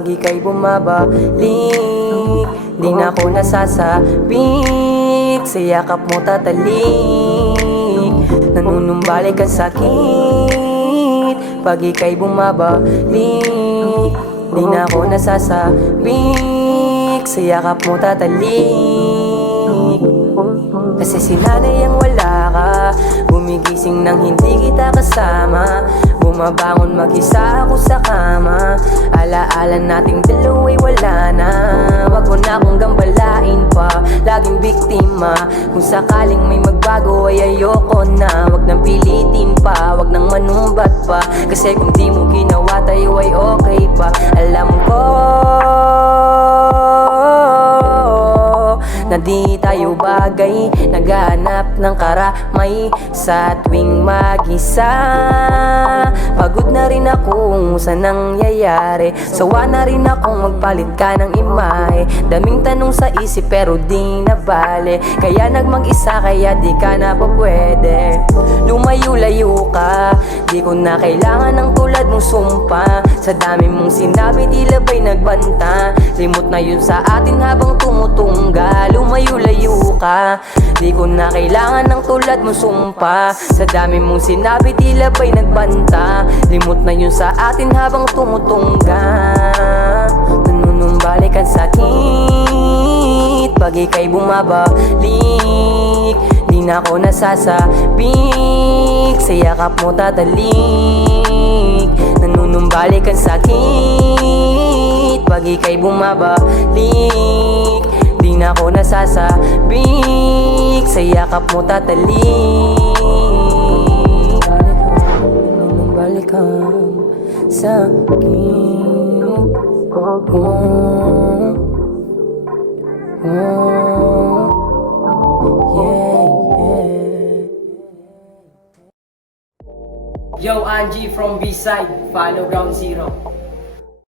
pag ika'y bumabalik, di na ako nasasabik, sa yakap mo tatalik, nanunumbalik ang sakit. Pag ika'y bumabalik, di na ako nasasabik, sa yakap mo tatalik. Kasi sinanay ang wala ka, gumigising nang hindi kita kasama, bumabangon mag-isa ako sa kama. Alaala nating dalawa'y wala na, wag mo na akong gambalain pa, laging biktima. Kung sakaling may magbago ay ayoko na, wag nang pilitin pa, wag nang manumbat pa. Kasi kung di mo ginawa tayo ay okay pa. Alam ko na di tayo bagay, naghahanap ng karamay sa tuwing mag-isa. Pagod na rin akong sa nangyayari, sawa na rin akong magpalit ka ng imahe. Daming tanong sa isip pero di na bale, kaya nagmag-isa kaya di ka na pa pwede. Lumayo-layo ka, di ko na kailangan ng tulad mong sumpa. Sa dami mong sinabi tila ba'y nagbanta, limot na yun sa atin habang tumutunggal. Lumayo-layo ka, di ko na kailangan ng tulad mong sumpa. Sa dami mong sinabi tila ba'y nagbanta, limot na yun sa atin habang tumutungga. Nanunumbalik ang sakit, pag ika'y bumabalik, di na ako nasasabik, sa yakap mo tatalik. Nanunumbalik ang sakit, pag ika'y bumabalik, di na ako nasasabik, sa yakap mo tatalik. Balik ang sakit, yeah, yeah. Yo, Angie from B-Side, follow Ground Zero.